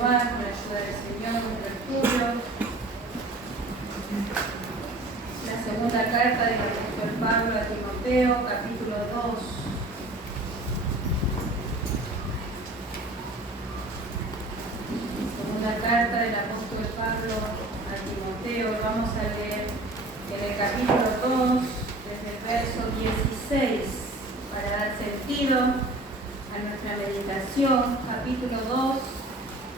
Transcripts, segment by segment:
continuar con la ayuda del Señor nuestro estudio. La segunda carta del apóstol Pablo a Timoteo, capítulo 2. Segunda carta del apóstol Pablo a Timoteo. Vamos a leer en el capítulo 2, desde el verso 16, para dar sentido a nuestra meditación. Capítulo 2,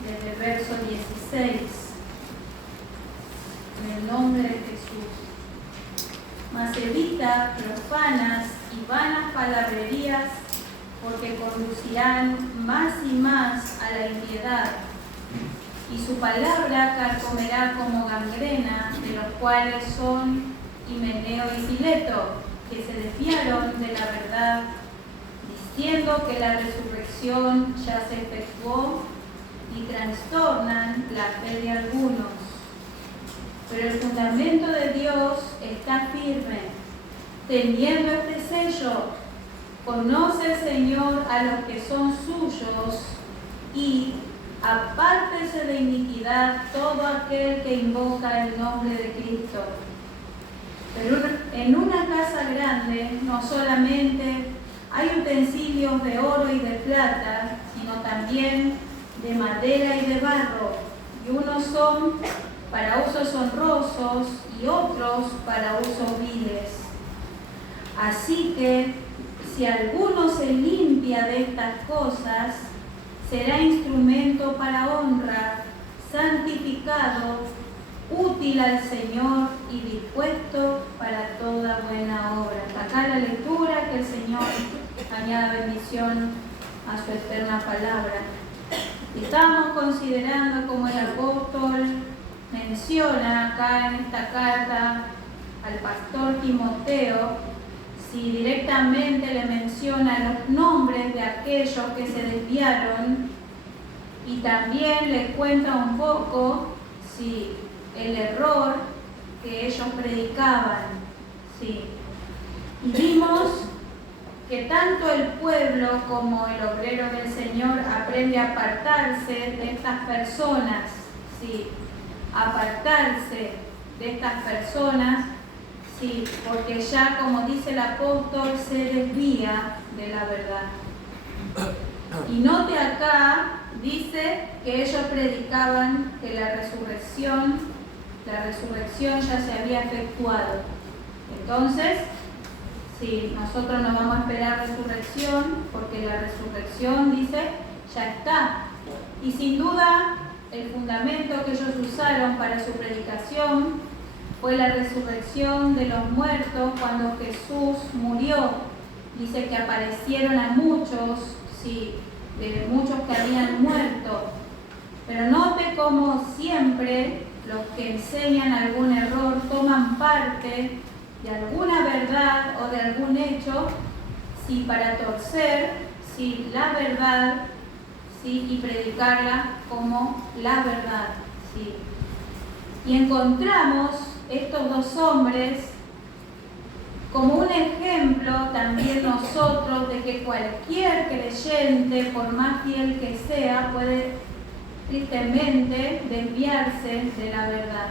desde el verso 16. En el nombre de Jesús. Mas evita profanas y vanas palabrerías, porque conducirán más y más a la impiedad, y su palabra carcomerá como gangrena, de los cuales son Himeneo y Fileto, que se desviaron de la verdad, diciendo que la resurrección ya se efectuó, y trastornan la fe de algunos. Pero el fundamento de Dios está firme, teniendo este sello: conoce el Señor a los que son suyos, y apártese de iniquidad todo aquel que invoca el nombre de Cristo. Pero en una casa grande no solamente hay utensilios de oro y de plata, sino también de madera y de barro, y unos son para usos honrosos y otros para usos viles. Así que si alguno se limpia de estas cosas, será instrumento para honra, santificado, útil al Señor y dispuesto para toda buena obra. Acá la lectura, que el Señor añada bendición a su eterna palabra. Estamos considerando como el apóstol menciona acá en esta carta al pastor Timoteo, si directamente le menciona los nombres de aquellos que se desviaron, y también le cuenta un poco el error que ellos predicaban. Y vimos que tanto el pueblo como el obrero del Señor aprende a apartarse de estas personas, apartarse de estas personas, porque ya, como dice el apóstol, se desvía de la verdad. Y note acá, dice que ellos predicaban que la resurrección ya se había efectuado. Entonces, nosotros no vamos a esperar resurrección, porque la resurrección, dice, ya está. Y sin duda, el fundamento que ellos usaron para su predicación fue la resurrección de los muertos cuando Jesús murió. Dice que aparecieron a muchos, de muchos que habían muerto. Pero note cómo siempre los que enseñan algún error toman parte de alguna verdad o de algún hecho, para torcer, la verdad, y predicarla como la verdad, Y encontramos estos dos hombres como un ejemplo también nosotros de que cualquier creyente, por más fiel que sea, puede tristemente desviarse de la verdad.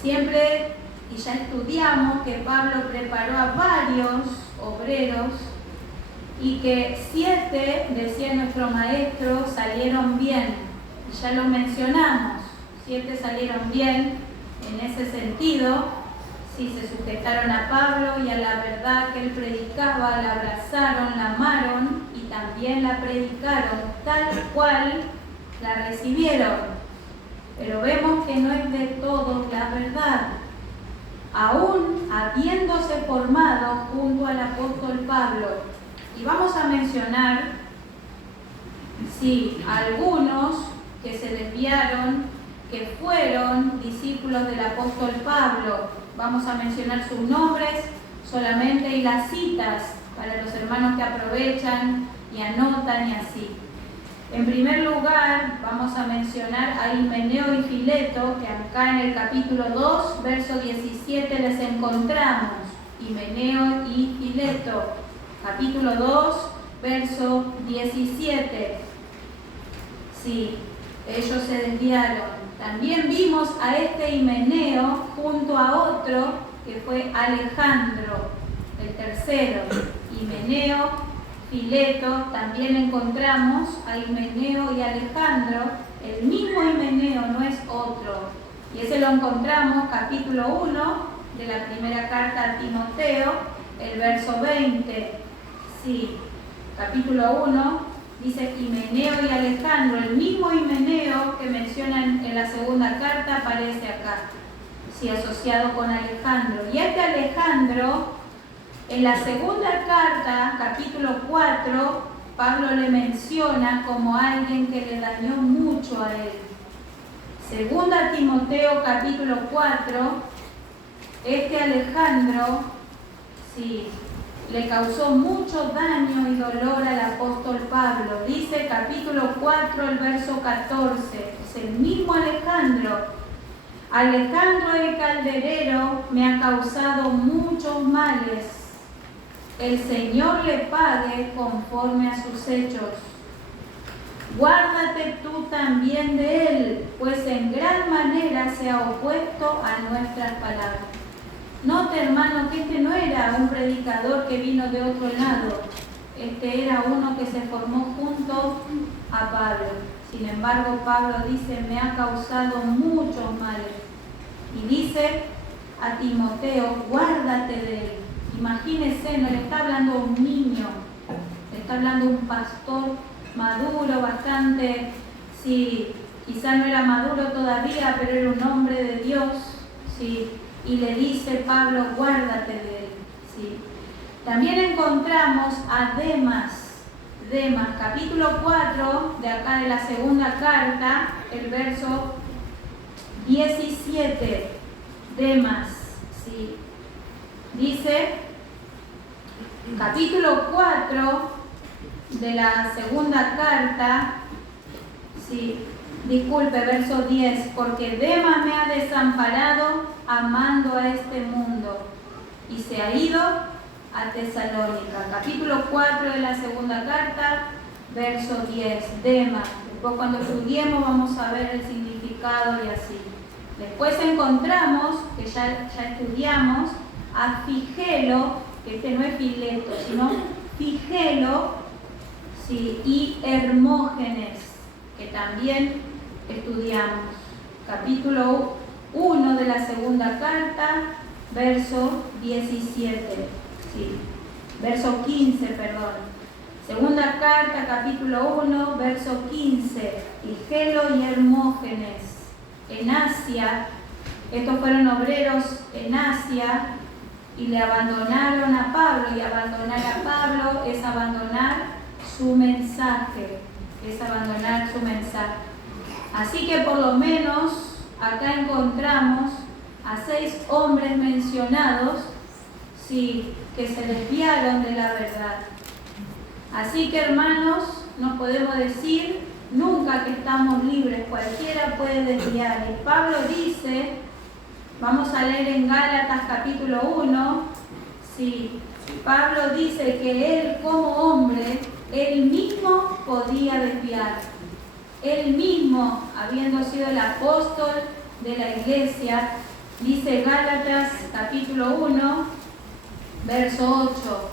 Siempre, y ya estudiamos, que Pablo preparó a varios obreros y que 7, decía nuestro maestro, salieron bien. Y ya lo mencionamos, 7 salieron bien en ese sentido. Se sujetaron a Pablo y a la verdad que él predicaba, la abrazaron, la amaron y también la predicaron tal cual la recibieron. Pero vemos que no es de todos la verdad. Aún habiéndose formado junto al apóstol Pablo. Y vamos a mencionar, algunos que se desviaron, que fueron discípulos del apóstol Pablo. Vamos a mencionar sus nombres solamente y las citas para los hermanos que aprovechan y anotan y así. En primer lugar, vamos a mencionar a Himeneo y Fileto, que acá en el capítulo 2, verso 17 les encontramos. Himeneo y Fileto, capítulo 2, verso 17. ellos se desviaron. También vimos a este Himeneo junto a otro que fue Alejandro, el tercero. Himeneo, Fileto, también encontramos a Himeneo y Alejandro. El mismo Himeneo, no es otro. Y ese lo encontramos, capítulo 1 de la primera carta a Timoteo, el verso 20. Sí, capítulo 1. Dice Himeneo y Alejandro, el mismo Himeneo que mencionan en la segunda carta aparece acá, sí, asociado con Alejandro. Y este Alejandro, en la segunda carta, capítulo 4, Pablo le menciona como alguien que le dañó mucho a él. Segunda Timoteo, capítulo 4, este Alejandro, sí, le causó mucho daño y dolor al apóstol Pablo. Dice capítulo 4, el verso 14, es el mismo Alejandro. Alejandro el calderero me ha causado muchos males. El Señor le pague conforme a sus hechos. Guárdate tú también de él, pues en gran manera se ha opuesto a nuestras palabras. Note, hermano, que este no era un predicador que vino de otro lado. Este era uno que se formó junto a Pablo. Sin embargo, Pablo dice, me ha causado muchos males. Y dice a Timoteo, guárdate de él. Imagínese, no le está hablando a un niño, le está hablando a un pastor maduro, bastante, sí, quizá no era maduro todavía, pero era un hombre de Dios, sí. Y le dice Pablo, guárdate de él. ¿Sí? También encontramos a Demas, capítulo 4, de acá de la segunda carta, el verso 17. Demas, ¿sí? Dice, capítulo 4 de la segunda carta, ¿sí? Disculpe, verso 10, porque Demas me ha desamparado amando a este mundo y se ha ido a Tesalónica. Capítulo 4 de la segunda carta, verso 10, Demas. Después cuando estudiemos vamos a ver el significado y así. Después encontramos, que ya estudiamos, a Figelo, que este no es Fileto, sino Figelo, sí, y Hermógenes, que también estudiamos. Capítulo 1 de la segunda carta, verso 17, sí, verso 15, perdón. Segunda carta, capítulo 1, verso 15, Figelo y Hermógenes. En Asia, estos fueron obreros en Asia y le abandonaron a Pablo, y abandonar a Pablo es abandonar su mensaje, Así que por lo menos acá encontramos a 6 hombres mencionados, sí, que se desviaron de la verdad. Así que, hermanos, no podemos decir nunca que estamos libres, cualquiera puede desviar. Y Pablo dice, vamos a leer en Gálatas capítulo 1, sí, Pablo dice que él como hombre, él mismo podía desviar. Él mismo, habiendo sido el apóstol de la iglesia, dice Gálatas capítulo 1, verso 8.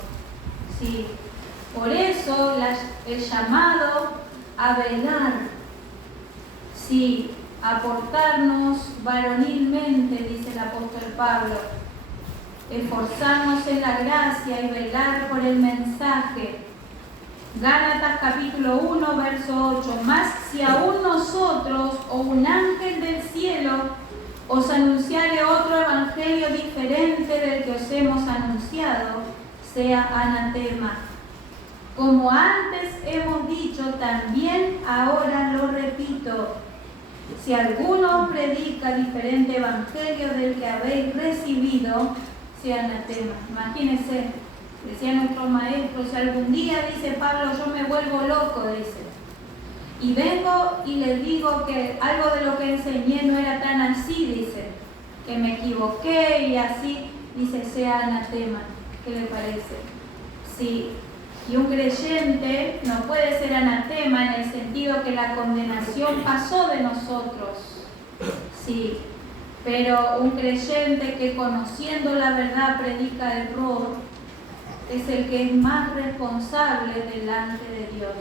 Sí. Por eso el llamado a velar, sí, a portarnos varonilmente, dice el apóstol Pablo, esforzarnos en la gracia y velar por el mensaje. Gálatas capítulo 1, verso 8. Mas si aún nosotros o un ángel del cielo os anunciare otro evangelio diferente del que os hemos anunciado, sea anatema. Como antes hemos dicho, también ahora lo repito. Si alguno predica diferente evangelio del que habéis recibido, sea anatema. Imagínense, decía nuestro maestro, si algún día, dice Pablo, yo me vuelvo loco, dice, y vengo y les digo que algo de lo que enseñé no era tan así, dice, que me equivoqué y así, dice, sea anatema. ¿Qué le parece? Sí. Y un creyente no puede ser anatema en el sentido que la condenación pasó de nosotros. Sí, pero un creyente que conociendo la verdad predica error es el que es más responsable delante de Dios.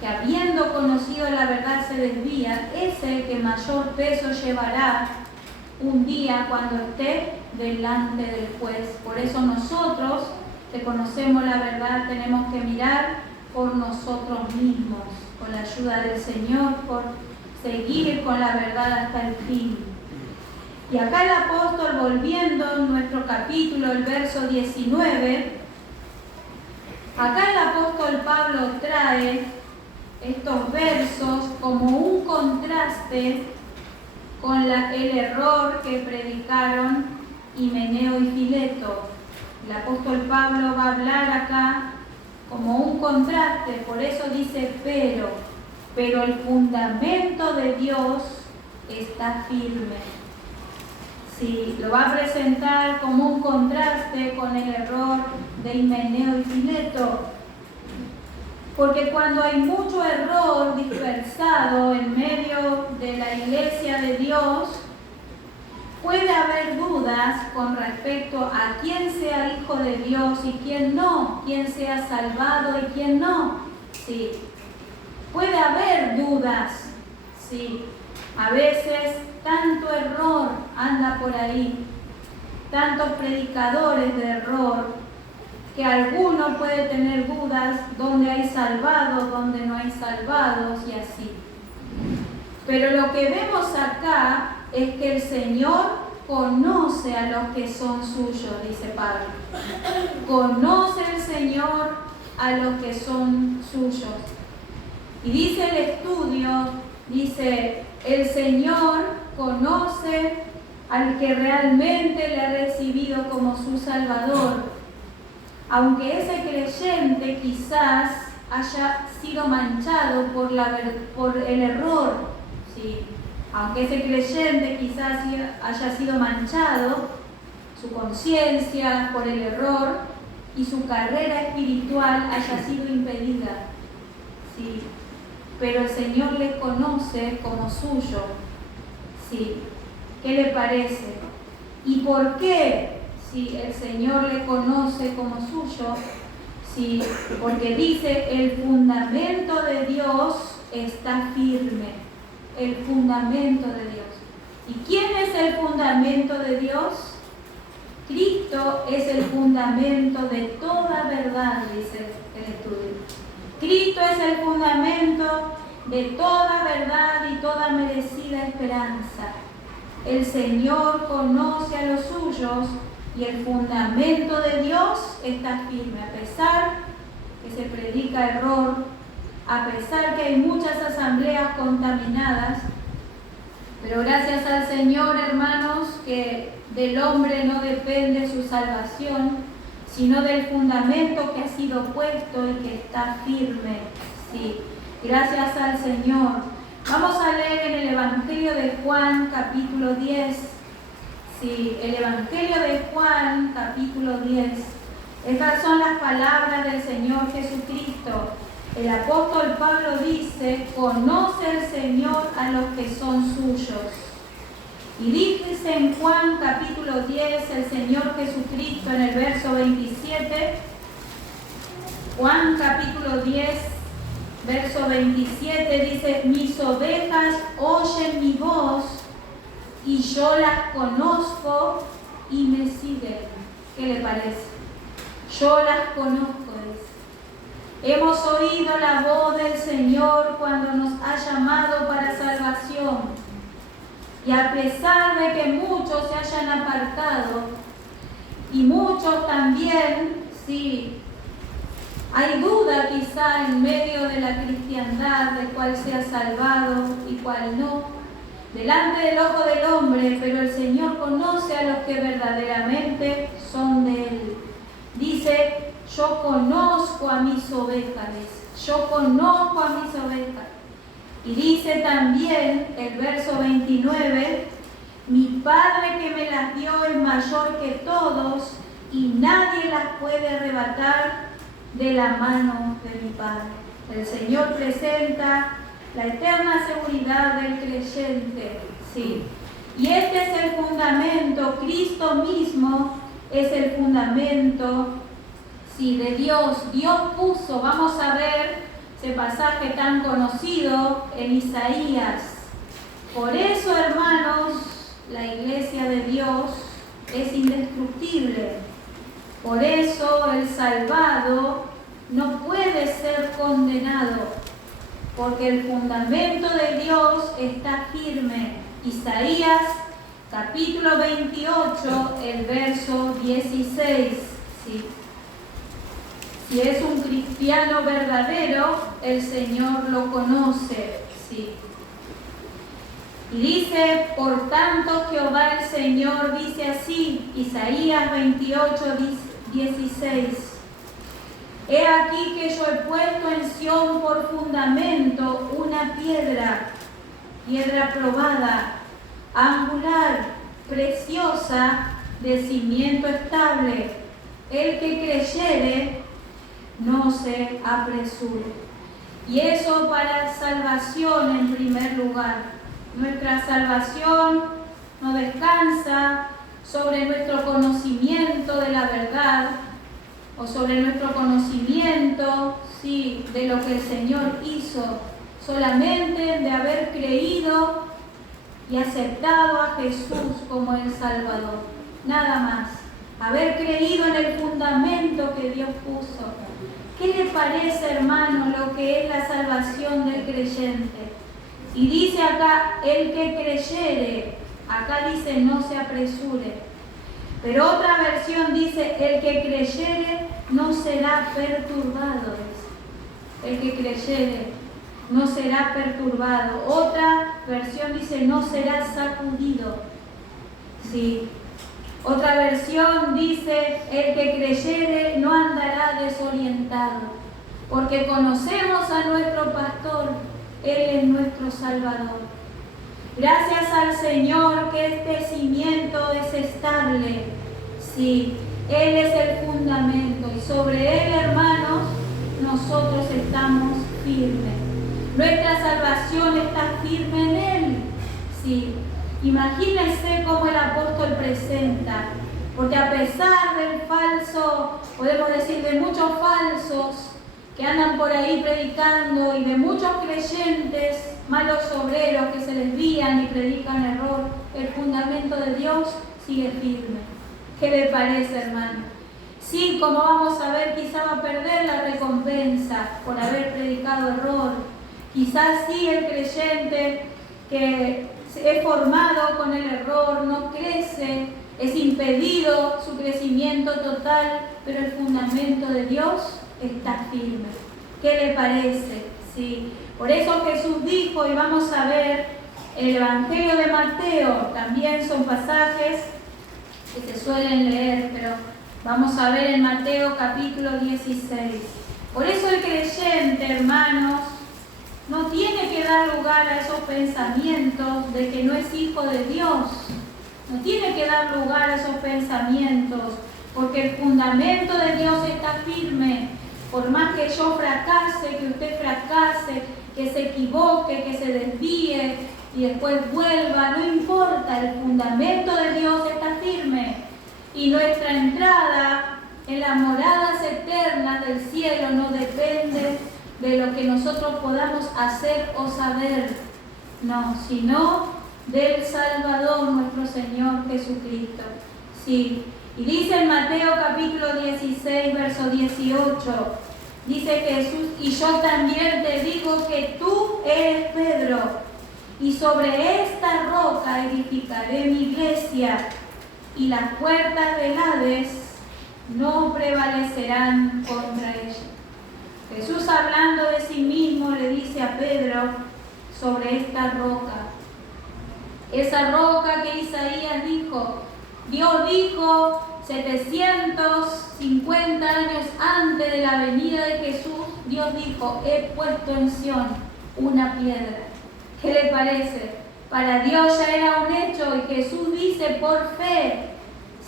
Que habiendo conocido la verdad se desvía, es el que mayor peso llevará un día cuando esté delante del juez. Por eso nosotros, que conocemos la verdad, tenemos que mirar por nosotros mismos, con la ayuda del Señor, por seguir con la verdad hasta el fin. Y acá el apóstol, volviendo en nuestro capítulo, el verso 19, acá el apóstol Pablo trae estos versos como un contraste con el error que predicaron Himeneo y Fileto. El apóstol Pablo va a hablar acá como un contraste, por eso dice pero el fundamento de Dios está firme. Sí, lo va a presentar como un contraste con el error de Himeneo y Fileto. Porque cuando hay mucho error dispersado en medio de la iglesia de Dios, puede haber dudas con respecto a quién sea hijo de Dios y quién no, quién sea salvado y quién no. Sí, puede haber dudas. Sí, a veces tanto error anda por ahí, tantos predicadores de error, que alguno puede tener dudas donde hay salvados, donde no hay salvados y así. Pero lo que vemos acá es que el Señor conoce a los que son suyos, dice Pablo. Conoce el Señor a los que son suyos. Y dice el estudio, dice, el Señor conoce al que realmente le ha recibido como su Salvador. Aunque ese creyente quizás haya sido manchado por el error, ¿sí? Aunque ese creyente quizás haya sido manchado, su conciencia por el error y su carrera espiritual haya sido impedida, ¿sí? Pero el Señor le conoce como suyo, ¿sí? ¿Qué le parece? ¿Y por qué? Si el Señor le conoce como suyo, sí, porque dice, el fundamento de Dios está firme, el fundamento de Dios. ¿Y quién es el fundamento de Dios? Cristo es el fundamento de toda verdad, dice el estudio. Cristo es el fundamento de toda verdad y toda merecida esperanza. El Señor conoce a los suyos y el fundamento de Dios está firme, a pesar que se predica error, a pesar que hay muchas asambleas contaminadas. Pero gracias al Señor, hermanos, que del hombre no depende su salvación, sino del fundamento que ha sido puesto y que está firme. Sí, gracias al Señor. Vamos a leer en el Evangelio de Juan, capítulo 10. Sí, el Evangelio de Juan, capítulo 10. Estas son las palabras del Señor Jesucristo. El apóstol Pablo dice, conoce el Señor a los que son suyos. Y dice en Juan, capítulo 10, el Señor Jesucristo en el verso 27, Juan, capítulo 10, verso 27, dice, mis ovejas oyen mi voz, y yo las conozco y me siguen. ¿Qué le parece? Yo las conozco, dice. Hemos oído la voz del Señor cuando nos ha llamado para salvación. Y a pesar de que muchos se hayan apartado, y muchos también, sí, hay duda quizá en medio de la cristiandad de cuál sea salvado y cuál no, delante del ojo del hombre, pero el Señor conoce a los que verdaderamente son de Él. Dice, yo conozco a mis ovejas, yo conozco a mis ovejas. Y dice también el verso 29, mi Padre que me las dio es mayor que todos y nadie las puede arrebatar de la mano de mi Padre. El Señor presenta la eterna seguridad del creyente, sí. Y este es el fundamento, Cristo mismo es el fundamento, sí, de Dios. Dios puso, vamos a ver ese pasaje tan conocido en Isaías. Por eso, hermanos, la iglesia de Dios es indestructible. Por eso el salvado no puede ser condenado, porque el fundamento de Dios está firme. Isaías capítulo 28, el verso 16. ¿Sí? Si es un cristiano verdadero, el Señor lo conoce. ¿Sí? Y dice, por tanto, Jehová el Señor dice así, Isaías 28, 16. He aquí que yo he puesto en Sión por fundamento una piedra probada, angular, preciosa, de cimiento estable. El que creyere, no se apresure. Y eso para salvación en primer lugar. Nuestra salvación no descansa sobre nuestro conocimiento de la verdad o sobre nuestro conocimiento, sí, de lo que el Señor hizo, solamente de haber creído y aceptado a Jesús como el Salvador. Nada más. Haber creído en el fundamento que Dios puso. ¿Qué le parece, hermano, lo que es la salvación del creyente? Y dice acá, el que creyere, acá dice no se apresure. Pero otra versión dice, el que creyere no será perturbado. El que creyere no será perturbado. Otra versión dice, no será sacudido. Sí. Otra versión dice, el que creyere no andará desorientado. Porque conocemos a nuestro pastor, Él es nuestro Salvador. Gracias al Señor que este cimiento es estable. Sí, Él es el fundamento y sobre Él, hermanos, nosotros estamos firmes. Nuestra salvación está firme en Él. Sí, imagínense cómo el apóstol presenta, porque a pesar del falso, podemos decir de muchos falsos que andan por ahí predicando y de muchos creyentes, malos obreros que se desvían y predican error, el fundamento de Dios sigue firme. ¿Qué le parece, hermano? Sí, como vamos a ver, quizá va a perder la recompensa por haber predicado error. Quizás sí el creyente que es formado con el error no crece, es impedido su crecimiento total, pero el fundamento de Dios está firme. ¿Qué le parece? Sí. Por eso Jesús dijo, y vamos a ver el Evangelio de Mateo, también son pasajes que se suelen leer, pero vamos a ver en Mateo capítulo 16. Por eso el creyente, hermanos, no tiene que dar lugar a esos pensamientos de que no es hijo de Dios. No tiene que dar lugar a esos pensamientos, porque el fundamento de Dios está firme. Por más que yo fracase, que usted fracase, que se equivoque, que se desvíe y después vuelva, no importa, el fundamento de Dios está firme. Y nuestra entrada en las moradas eternas del cielo no depende de lo que nosotros podamos hacer o saber, no, sino del Salvador, nuestro Señor Jesucristo. Sí. Y dice en Mateo capítulo 16, verso 18, dice Jesús, y yo también te digo que tú eres Pedro, y sobre esta roca edificaré mi iglesia, y las puertas del Hades no prevalecerán contra ella. Jesús, hablando de sí mismo, le dice a Pedro, sobre esta roca. Esa roca que Isaías dijo, Dios dijo 750 años antes de la venida de Jesús, Dios dijo, he puesto en Sión una piedra. ¿Qué le parece? Para Dios ya era un hecho y Jesús dice por fe,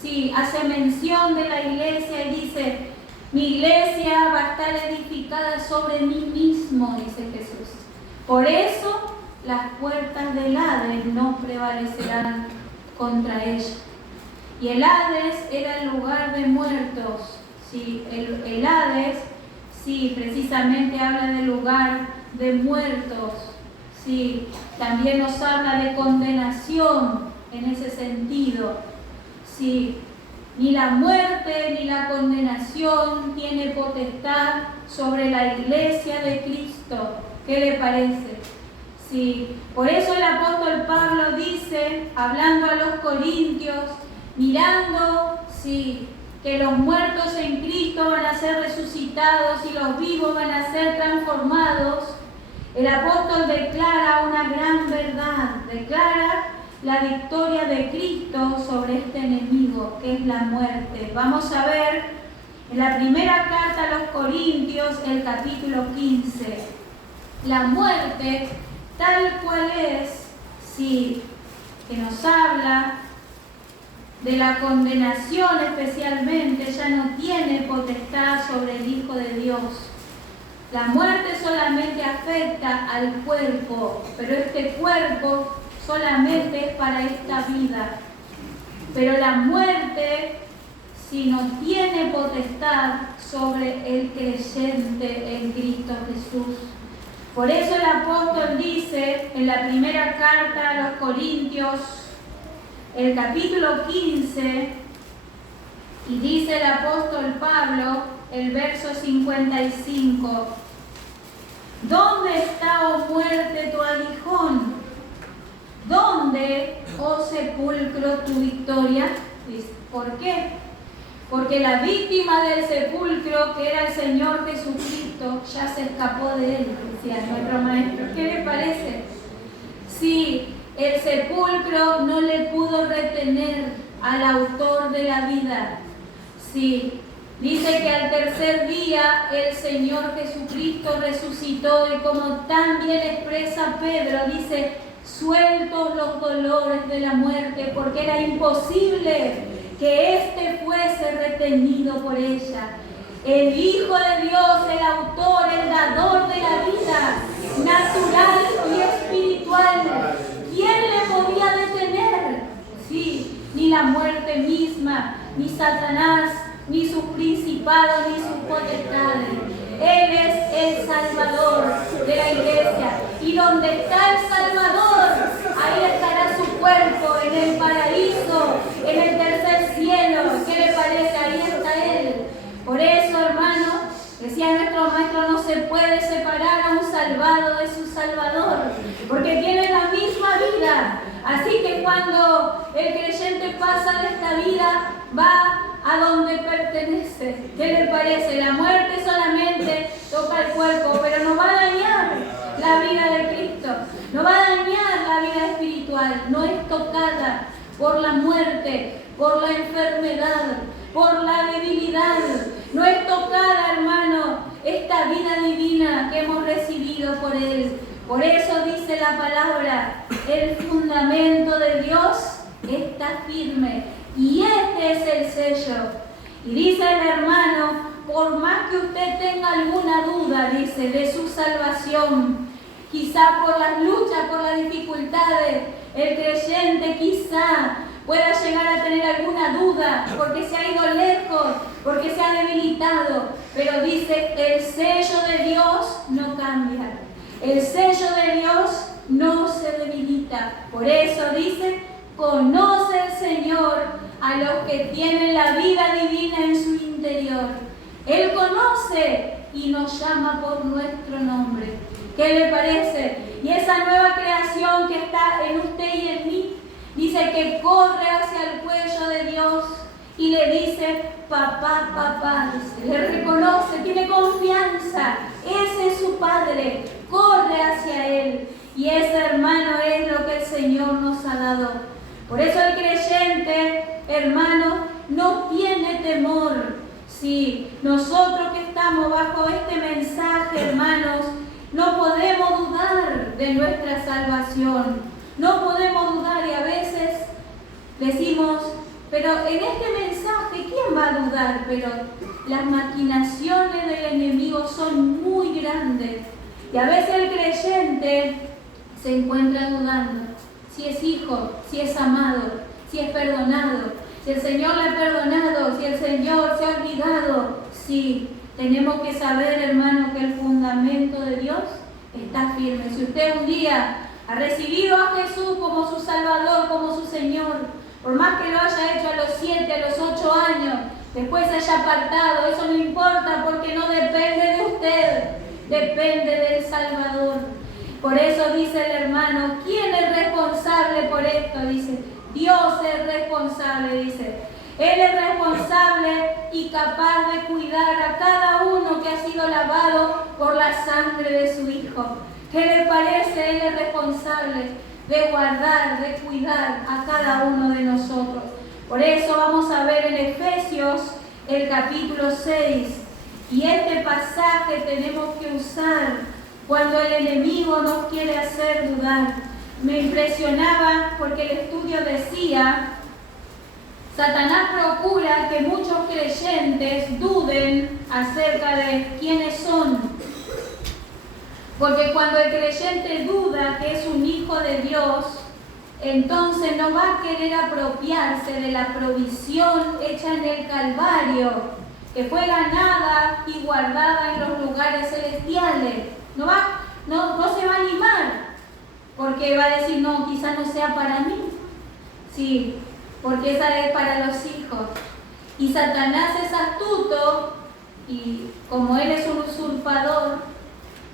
sí, hace mención de la iglesia y dice, Mi iglesia va a estar edificada sobre mí mismo, dice Jesús. Por eso las puertas del Hades no prevalecerán contra ella. Y el Hades era el lugar de muertos. Sí, el Hades, sí, precisamente habla del lugar de muertos. Sí, también nos habla de condenación en ese sentido. Sí, ni la muerte ni la condenación tiene potestad sobre la iglesia de Cristo. ¿Qué le parece? Sí, por eso el apóstol Pablo dice, hablando a los corintios, mirando, sí, que los muertos en Cristo van a ser resucitados y los vivos van a ser transformados. El apóstol declara una gran verdad, declara la victoria de Cristo sobre este enemigo, que es la muerte. Vamos a ver en la primera carta a los Corintios, el capítulo 15. La muerte, tal cual es, sí, que nos habla de la condenación especialmente, ya no tiene potestad sobre el Hijo de Dios. La muerte solamente afecta al cuerpo, pero este cuerpo solamente es para esta vida. Pero la muerte, si no tiene potestad sobre el creyente en Cristo Jesús. Por eso el apóstol dice en la primera carta a los Corintios, el capítulo 15, y dice el apóstol Pablo, el verso 55, ¿dónde está, oh muerte, tu aguijón? ¿Dónde, oh sepulcro, tu victoria? ¿Por qué? Porque la víctima del sepulcro, que era el Señor Jesucristo, ya se escapó de él, decía nuestro maestro. ¿Qué le parece? Sí, el sepulcro no le pudo retener al autor de la vida. Sí, dice que al tercer día el Señor Jesucristo resucitó y como también expresa Pedro, dice, sueltos los dolores de la muerte, porque era imposible que éste fuese retenido por ella. El Hijo de Dios, el autor, el dador de la vida, natural y espiritual, ¿quién le podía detener? Sí, ni la muerte misma, ni Satanás, ni sus principados, ni sus potestades. Él es el Salvador de la iglesia. Y donde está el Salvador, ahí estará su cuerpo, en el paraíso, en el tercer cielo. ¿Qué le parece? Ahí está Él. Por eso, hermano, decía nuestro maestro, no se puede separar a un salvado de su Salvador, porque tienen la misma vida. Así que cuando el creyente pasa de esta vida, va a donde pertenece. ¿Qué le parece? La muerte solamente toca el cuerpo, pero no va a dañar la vida de Cristo, no va a dañar la vida espiritual, no es tocada por la muerte, por la enfermedad, por la debilidad, no es tocada, hermano, esta vida divina que hemos recibido por Él. Por eso dice la palabra, el fundamento de Dios está firme y este es el sello. Y dice el hermano, por más que usted tenga alguna duda, dice, de su salvación, quizá por las luchas, por las dificultades, el creyente quizá pueda llegar a tener alguna duda porque se ha ido lejos, porque se ha debilitado, pero dice, el sello de Dios no cambia, el sello de Dios no se debilita. Por eso dice, conoce el Señor a los que tienen la vida divina en su interior. Él conoce y nos llama por nuestro nombre. ¿Qué le parece? Y esa nueva creación que está en usted y en mí, dice que corre hacia el cuello de Dios y le dice, papá, papá, dice, le reconoce, tiene confianza, ese es su Padre, corre hacia Él. Y ese, hermano, es lo que el Señor nos ha dado. Por eso el creyente, hermano, no tiene temor. Sí, nosotros que estamos bajo este mensaje, hermanos, no podemos dudar de nuestra salvación. No podemos dudar y a veces decimos, pero en este mensaje, ¿qué ¿quién va a dudar? Pero las maquinaciones del enemigo son muy grandes. Y a veces el creyente se encuentra dudando si es hijo, si es amado, si es perdonado, si el Señor le ha perdonado, si el Señor se ha olvidado. Sí, tenemos que saber, hermano, que el fundamento de Dios está firme. Si usted un día ha recibido a Jesús como su Salvador, como su Señor, por más que lo haya hecho a los 7, a los 8 años, después se haya apartado, eso no importa porque no depende de usted, depende del Salvador. Por eso dice el hermano, ¿quién es responsable por esto? Dice, Dios es responsable, dice. Él es responsable y capaz de cuidar a cada uno que ha sido lavado por la sangre de su Hijo. ¿Qué le parece? Él es responsable de guardar, de cuidar a cada uno de nosotros. Por eso vamos a ver en Efesios el capítulo 6. Y este pasaje tenemos que usar cuando el enemigo nos quiere hacer dudar. Me impresionaba porque el estudio decía, Satanás procura que muchos creyentes duden acerca de quiénes son. Porque cuando el creyente duda que es un hijo de Dios, entonces no va a querer apropiarse de la provisión hecha en el Calvario, que fue ganada y guardada en los lugares celestiales. No se va a animar, porque va a decir, no, quizá no sea para mí. Sí, porque esa es para los hijos. Y Satanás es astuto, y como él es un usurpador,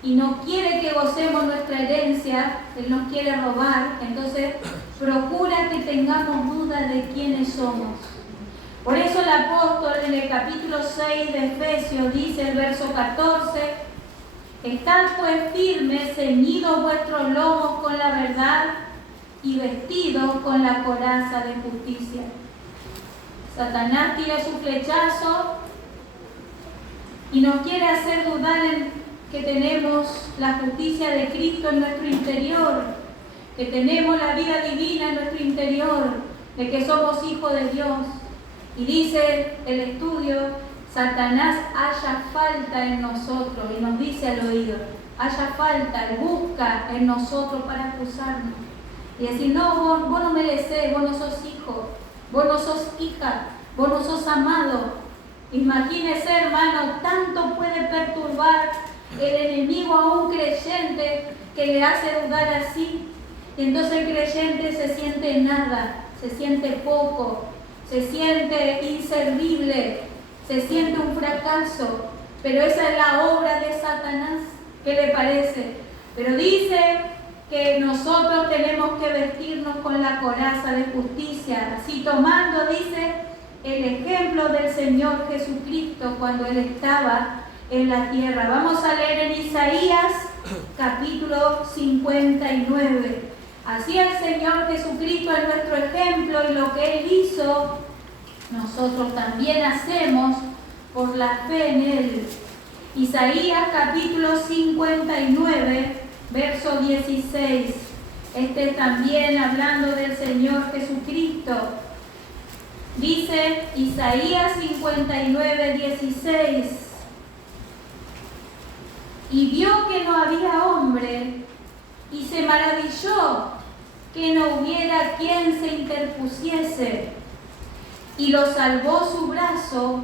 y no quiere que gocemos nuestra herencia, él nos quiere robar, entonces procura que tengamos duda de quiénes somos. Por eso el apóstol en el capítulo 6 de Efesios dice el verso 14, estad pues firmes, ceñidos vuestros lomos con la verdad y vestidos con la coraza de justicia. Satanás tira su flechazo y nos quiere hacer dudar en que tenemos la justicia de Cristo en nuestro interior, que tenemos la vida divina en nuestro interior, de que somos hijos de Dios. Y dice el estudio, Satanás halla falta en nosotros, y nos dice al oído, halla falta, busca en nosotros para acusarnos. Y decir, no, vos no merecés, vos no sos hijo, vos no sos hija, vos no sos amado. Imagínese, hermano, tanto puede perturbar el enemigo a un creyente que le hace dudar así. Y entonces el creyente se siente nada, se siente poco, se siente inservible, se siente un fracaso. Pero esa es la obra de Satanás. ¿Qué le parece? Pero dice que nosotros tenemos que vestirnos con la coraza de justicia, así tomando, dice, el ejemplo del Señor Jesucristo cuando Él estaba en la tierra. Vamos a leer en Isaías capítulo 59. Así el Señor Jesucristo es nuestro ejemplo y lo que Él hizo, nosotros también hacemos por la fe en Él. Isaías capítulo 59, verso 16. También hablando del Señor Jesucristo. Dice Isaías 59, 16. Y vio que no había hombre, y se maravilló que no hubiera quien se interpusiese, y lo salvó su brazo,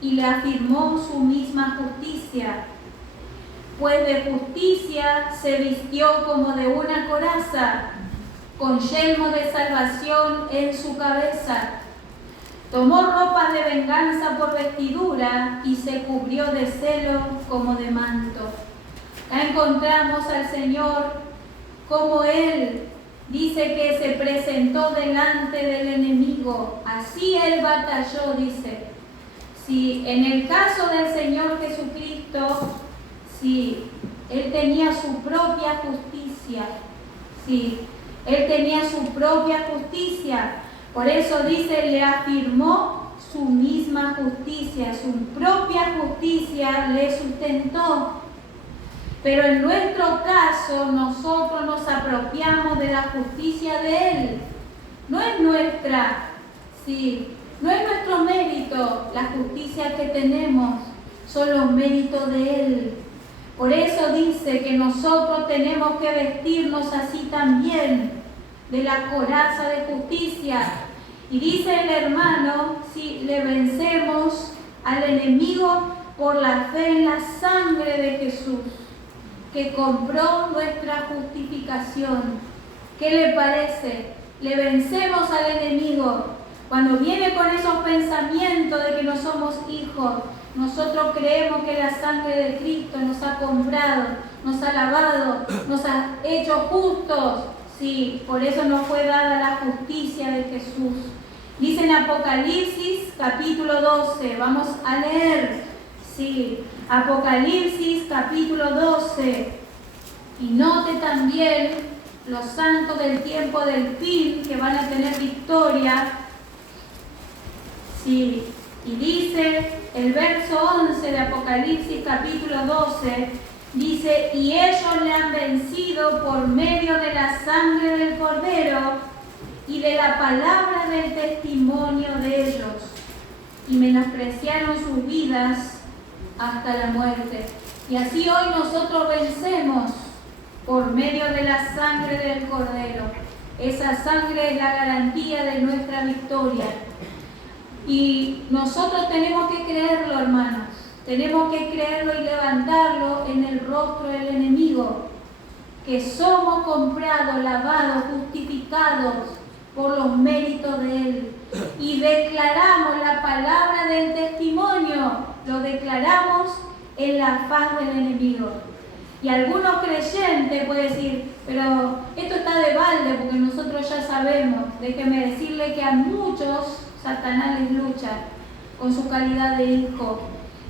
y le afirmó su misma justicia. Pues de justicia se vistió como de una coraza, con yelmo de salvación en su cabeza. Tomó ropas de venganza por vestidura, y se cubrió de celo como de manto. Acá encontramos al Señor como Él dice que se presentó delante del enemigo. Así Él batalló, dice. Si en el caso del Señor Jesucristo, sí, Él tenía su propia justicia. Sí, Él tenía su propia justicia. Por eso dice, le afirmó su misma justicia. Su propia justicia le sustentó. Pero en nuestro caso, nosotros nos apropiamos de la justicia de Él. No es nuestra, sí, No es nuestro mérito la justicia que tenemos, son los méritos de Él. Por eso dice que nosotros tenemos que vestirnos así también de la coraza de justicia. Y dice el hermano, si le vencemos al enemigo por la fe en la sangre de Jesús, que compró nuestra justificación. ¿Qué le parece? Le vencemos al enemigo. Cuando viene con esos pensamientos de que no somos hijos, nosotros creemos que la sangre de Cristo nos ha comprado, nos ha lavado, nos ha hecho justos. Sí, por eso nos fue dada la justicia de Jesús. Dice en Apocalipsis capítulo 12, vamos a leer. Sí, Apocalipsis capítulo 12. Y note también los santos del tiempo del fin que van a tener victoria. Sí, y dice el verso 11 de Apocalipsis capítulo 12, dice, y ellos le han vencido por medio de la sangre del Cordero y de la palabra del testimonio de ellos, y menospreciaron sus vidas hasta la muerte. Y así hoy nosotros vencemos por medio de la sangre del Cordero. Esa sangre es la garantía de nuestra victoria. Y nosotros tenemos que creerlo, hermanos. Tenemos que creerlo y levantarlo en el rostro del enemigo. Que somos comprados, lavados, justificados por los méritos de Él. Y declaramos la palabra del testimonio. Lo declaramos en la faz del enemigo. Y algunos creyentes pueden decir, pero esto está de balde porque nosotros ya sabemos. Déjeme decirle que a muchos Satanás les lucha con su calidad de hijo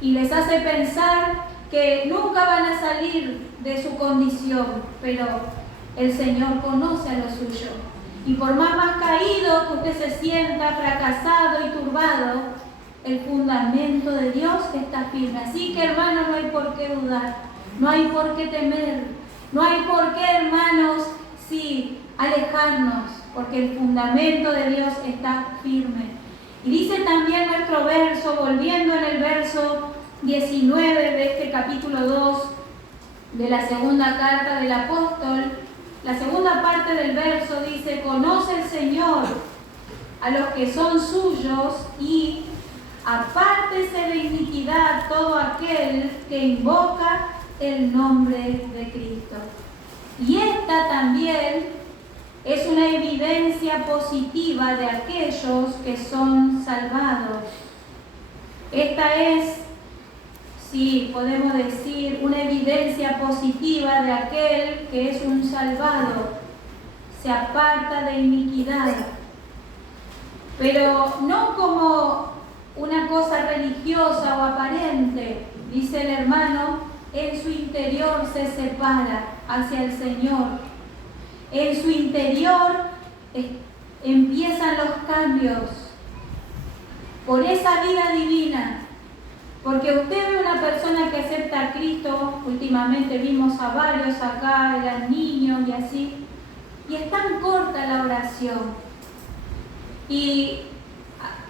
y les hace pensar que nunca van a salir de su condición, pero el Señor conoce a los suyos. Y por más caído que usted se sienta, fracasado y turbado, el fundamento de Dios está firme. Así que, hermanos, no hay por qué dudar, no hay por qué temer, no hay por qué, hermanos, sí, alejarnos, porque el fundamento de Dios está firme. Y dice también nuestro verso, volviendo en el verso 19 de este capítulo 2 de la segunda carta del apóstol, la segunda parte del verso dice, conoce el Señor a los que son suyos y apártese de iniquidad todo aquel que invoca el nombre de Cristo. Y esta también es una evidencia positiva de aquellos que son salvados. Esta es, sí, podemos decir, una evidencia positiva de aquel que es un salvado. Se aparta de iniquidad. Pero no como una cosa religiosa o aparente, dice el hermano, en su interior se separa hacia el Señor. En su interior empiezan los cambios por esa vida divina. Porque usted ve una persona que acepta a Cristo, últimamente vimos a varios acá, eran niños y así, y es tan corta la oración. Y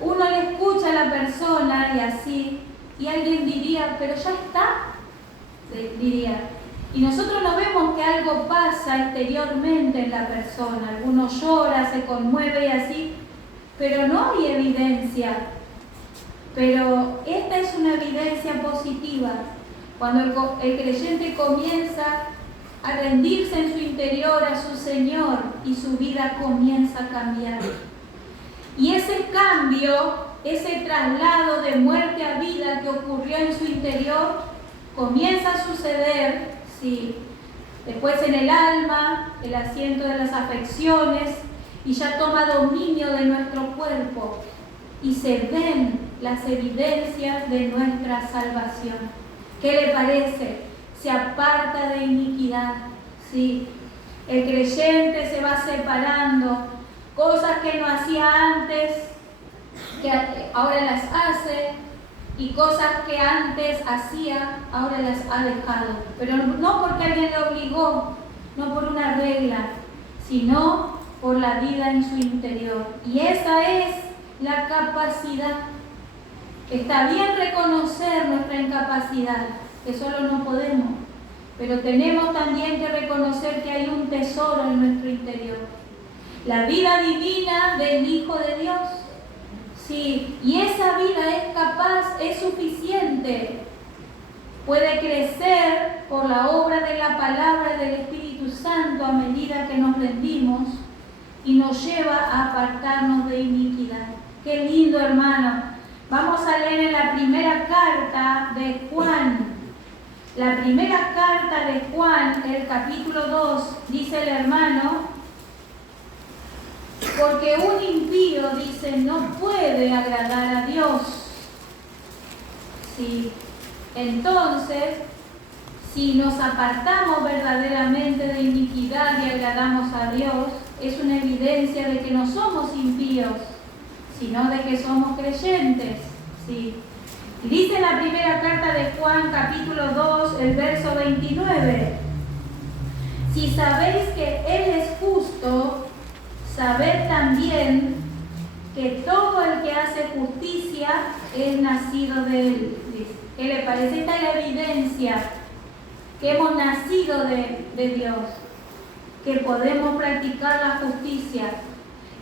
uno le escucha a la persona y así, y alguien diría, pero ya está, diría. Y nosotros no vemos que algo pasa exteriormente en la persona. Alguno llora, se conmueve y así, pero no hay evidencia. Pero esta es una evidencia positiva. Cuando el creyente comienza a rendirse en su interior a su Señor y su vida comienza a cambiar. Y ese cambio, ese traslado de muerte a vida que ocurrió en su interior, comienza a suceder. Sí, después en el alma, el asiento de las afecciones, y ya toma dominio de nuestro cuerpo y se ven las evidencias de nuestra salvación. ¿Qué le parece? Se aparta de iniquidad. Sí, el creyente se va separando, cosas que no hacía antes, que ahora las hace. Y cosas que antes hacía, ahora las ha dejado. Pero no porque alguien le obligó, no por una regla, sino por la vida en su interior. Y esa es la capacidad. Está bien reconocer nuestra incapacidad, que solo no podemos, pero tenemos también que reconocer que hay un tesoro en nuestro interior. La vida divina del Hijo de Dios. Sí, y esa vida es capaz, es suficiente. Puede crecer por la obra de la palabra del Espíritu Santo a medida que nos rendimos y nos lleva a apartarnos de iniquidad. Qué lindo, hermano. Vamos a leer en la primera carta de Juan. La primera carta de Juan, el capítulo 2, dice el hermano: porque un impío, dice, no puede agradar a Dios. Sí. Entonces, si nos apartamos verdaderamente de iniquidad y agradamos a Dios, es una evidencia de que no somos impíos, sino de que somos creyentes. Sí. Y dice en la primera carta de Juan, capítulo 2, el verso 29, si sabéis que Él es justo, sabed también que todo el que hace justicia es nacido de Él. ¿Qué le parece? Esta es la evidencia que hemos nacido de Dios, que podemos practicar la justicia,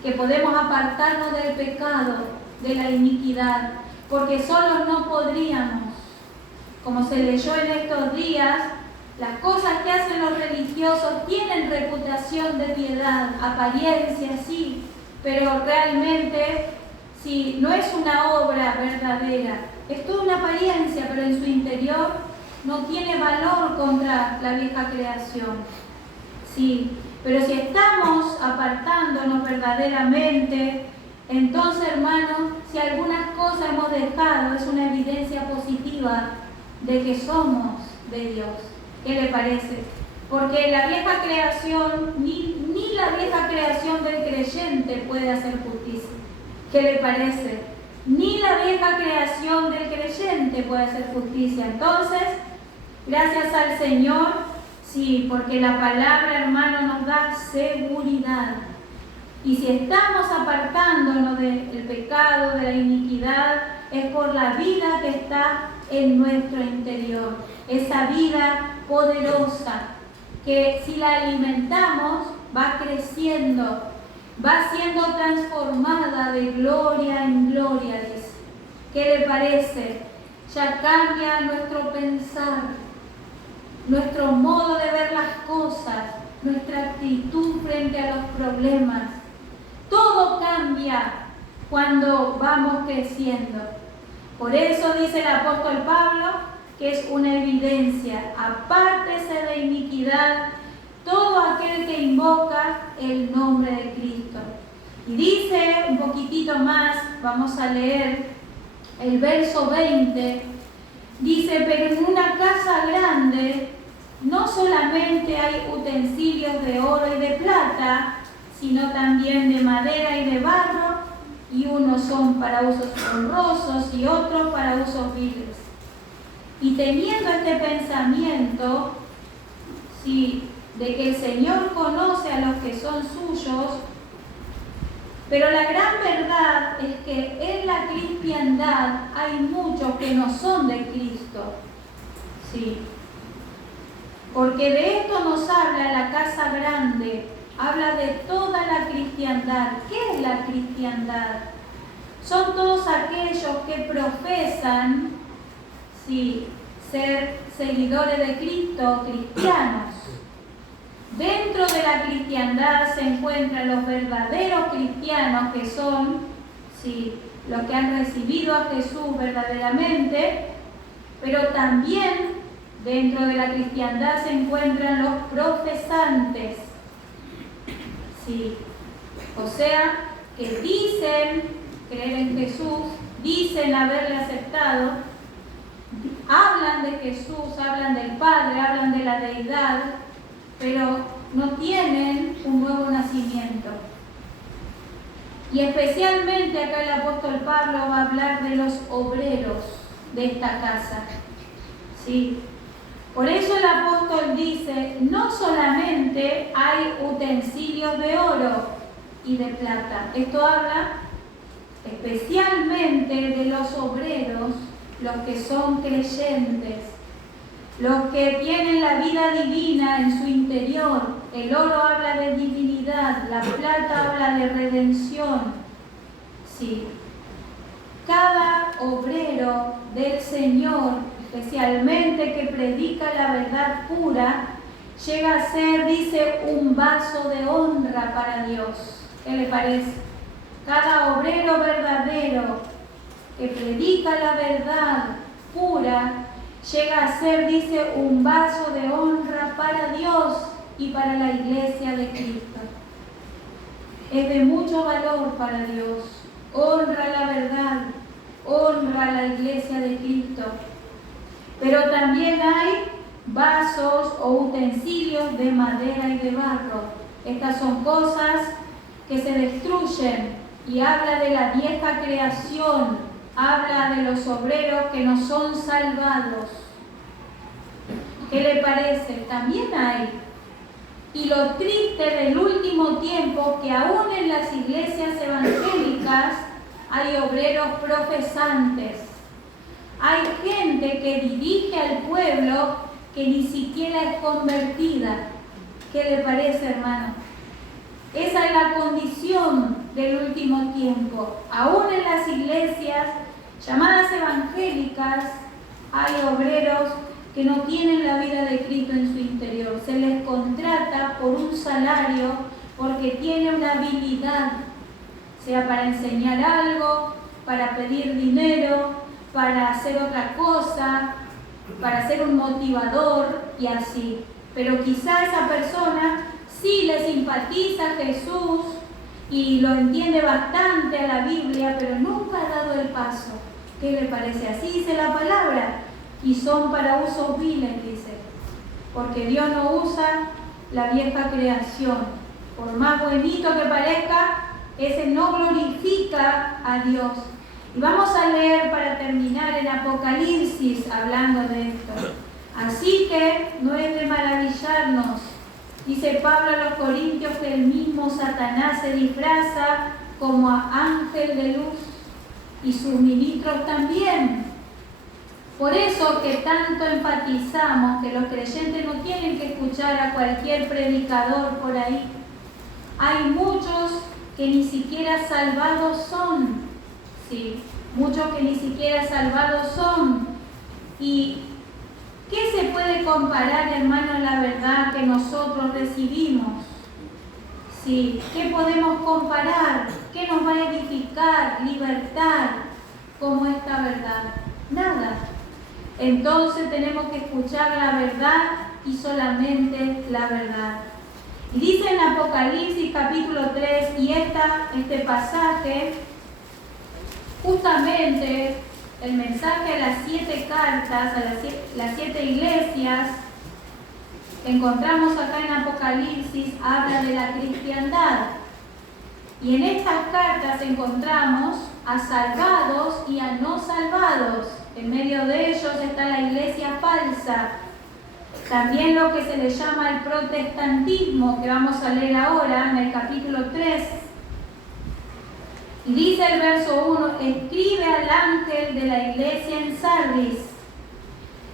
que podemos apartarnos del pecado, de la iniquidad, porque solos no podríamos. Como se leyó en estos días, las cosas que hacen los religiosos tienen reputación de piedad, apariencia, sí, pero realmente, sí, no es una obra verdadera. Es toda una apariencia, pero en su interior no tiene valor contra la vieja creación. Sí, pero si estamos apartándonos verdaderamente, entonces, hermanos, si algunas cosas hemos dejado, es una evidencia positiva de que somos de Dios. ¿Qué le parece? Porque la vieja creación, ni la vieja creación del creyente puede hacer justicia. ¿Qué le parece? Ni la vieja creación del creyente puede hacer justicia. Entonces, gracias al Señor, sí, porque la palabra, hermano, nos da seguridad. Y si estamos apartándonos del pecado, de la iniquidad, es por la vida que está en nuestro interior. Esa vida poderosa que si la alimentamos va creciendo, va siendo transformada de gloria en gloria, dice. ¿Qué le parece? Ya cambia nuestro pensar, nuestro modo de ver las cosas, nuestra actitud frente a los problemas. Todo cambia cuando vamos creciendo. Por eso dice el apóstol Pablo que es una evidencia: apártese de iniquidad todo aquel que invoca el nombre de Cristo. Y dice un poquitito más, vamos a leer el verso 20, dice: pero en una casa grande no solamente hay utensilios de oro y de plata, sino también de madera y de barro, y unos son para usos honrosos y otros para usos viles. Y teniendo este pensamiento, sí, de que el Señor conoce a los que son suyos, pero la gran verdad es que en la cristiandad hay muchos que no son de Cristo. Sí. Porque de esto nos habla la casa grande, habla de toda la cristiandad. ¿Qué es la cristiandad? Son todos aquellos que profesan, sí, ser seguidores de Cristo, cristianos. Dentro de la cristiandad se encuentran los verdaderos cristianos, que son, sí, los que han recibido a Jesús verdaderamente, pero también dentro de la cristiandad se encuentran los profesantes, sí, o sea, que dicen creer en Jesús, dicen haberle aceptado, hablan de Jesús, hablan del Padre, hablan de la deidad, pero no tienen un nuevo nacimiento. Y especialmente acá el apóstol Pablo va a hablar de los obreros de esta casa. ¿Sí? Por eso el apóstol dice, no solamente hay utensilios de oro y de plata. Esto habla especialmente de los obreros, los que son creyentes, los que tienen la vida divina en su interior. El oro habla de divinidad, la plata habla de redención. Sí. Cada obrero del Señor, especialmente que predica la verdad pura, llega a ser, dice, un vaso de honra para Dios. ¿Qué le parece? Cada obrero verdadero que predica la verdad pura llega a ser, dice, un vaso de honra para Dios y para la iglesia de Cristo. Es de mucho valor para Dios. Honra la verdad, honra la iglesia de Cristo. Pero también hay vasos o utensilios de madera y de barro. Estas son cosas que se destruyen y habla de la vieja creación, habla de los obreros que no son salvados. ¿Qué le parece? También hay. Y lo triste del último tiempo, que aún en las iglesias evangélicas hay obreros profesantes. Hay gente que dirige al pueblo que ni siquiera es convertida. ¿Qué le parece, hermano? Esa es la condición del último tiempo. Aún en las iglesias llamadas evangélicas hay obreros que no tienen la vida de Cristo en su interior. Se les contrata por un salario porque tiene una habilidad, sea para enseñar algo, para pedir dinero, para hacer otra cosa, para ser un motivador y así. Pero quizá esa persona sí le simpatiza a Jesús y lo entiende bastante a la Biblia, pero nunca ha dado el paso. ¿Qué le parece? Así dice la palabra. Y son para usos viles, dice. Porque Dios no usa la vieja creación. Por más bonito que parezca, ese no glorifica a Dios. Y vamos a leer para terminar en Apocalipsis hablando de esto. Así que no es de maravillarnos. Dice Pablo a los Corintios que el mismo Satanás se disfraza como a ángel de luz y sus ministros también. Por eso que tanto enfatizamos que los creyentes no tienen que escuchar a cualquier predicador por ahí. Hay muchos que ni siquiera salvados son. Sí, muchos que ni siquiera salvados son. ¿Y qué se puede comparar, hermano, a la verdad que nosotros recibimos? Sí, ¿qué podemos comparar? ¿Qué nos va a edificar, libertar como esta verdad? Nada. Entonces tenemos que escuchar la verdad y solamente la verdad. Y dice en Apocalipsis capítulo 3, y este pasaje, justamente el mensaje a las 7 cartas, a las 7 iglesias, que encontramos acá en Apocalipsis, habla de la cristiandad. Y en estas cartas encontramos a salvados y a no salvados. En medio de ellos está la iglesia falsa. También lo que se le llama el protestantismo, que vamos a leer ahora en el capítulo 3. Y dice el verso 1, escribe al ángel de la iglesia en Sardis,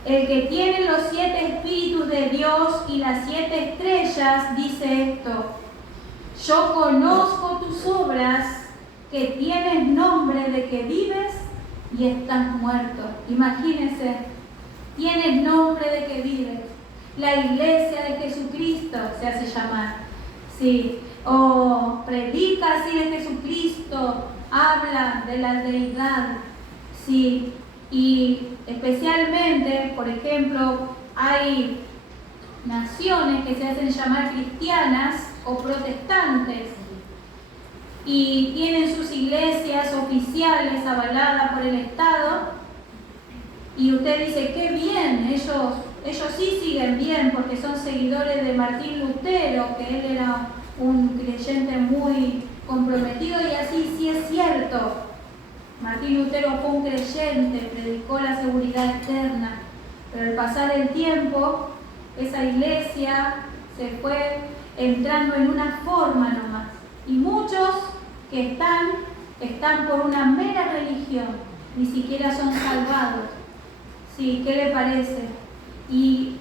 el que tiene los 7 espíritus de Dios y las 7 estrellas, dice esto: yo conozco tus obras, que tienes nombre de que vives y estás muerto. Imagínense, tienes nombre de que vives. La iglesia de Jesucristo se hace llamar. Sí. O predica así de Jesucristo, habla de la deidad. Sí. Y especialmente, por ejemplo, hay naciones que se hacen llamar cristianas o protestantes y tienen sus iglesias oficiales avaladas por el Estado, y usted dice, qué bien, ellos sí siguen bien porque son seguidores de Martín Lutero, que él era un creyente muy comprometido, y así sí es cierto. Martín Lutero fue un creyente, predicó la seguridad eterna, pero al pasar el tiempo, esa iglesia se fue entrando en una forma nomás. Y muchos que están están por una mera religión, ni siquiera son salvados. Sí, ¿qué le parece? Y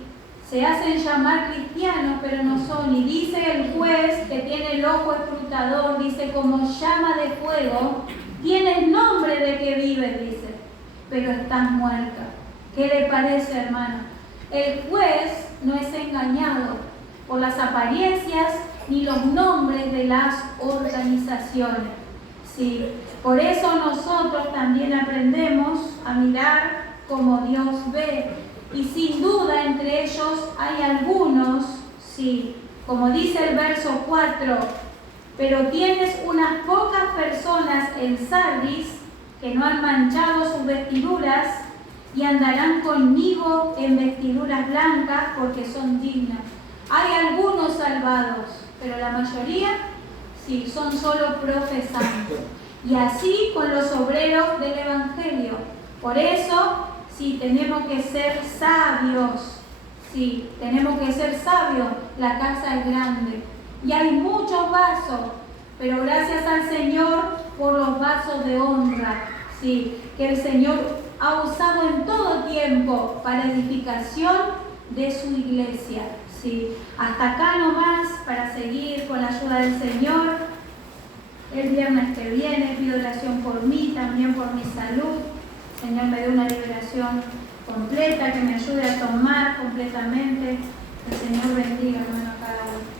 se hacen llamar cristianos, pero no son. Y dice el juez que tiene el ojo escrutador, dice, como llama de fuego, tienes nombre de que vives, dice, pero estás muerta. ¿Qué le parece, hermano? El juez no es engañado por las apariencias ni los nombres de las organizaciones. Sí, por eso nosotros también aprendemos a mirar como Dios ve. Y sin duda entre ellos hay algunos, sí, como dice el verso 4, pero tienes unas pocas personas en Sardis que no han manchado sus vestiduras y andarán conmigo en vestiduras blancas porque son dignas. Hay algunos salvados, pero la mayoría, sí, son solo profesantes. Y así con los obreros del Evangelio. Por eso, sí, tenemos que ser sabios. Sí, tenemos que ser sabios. La casa es grande. Y hay muchos vasos, pero gracias al Señor por los vasos de honra. Sí, que el Señor ha usado en todo tiempo para edificación de su iglesia. Sí, hasta acá nomás para seguir con la ayuda del Señor. El viernes que viene pido oración por mí, también por mi salud. El Señor me dé una liberación completa, que me ayude a tomar completamente. El Señor bendiga, hermano, a cada uno.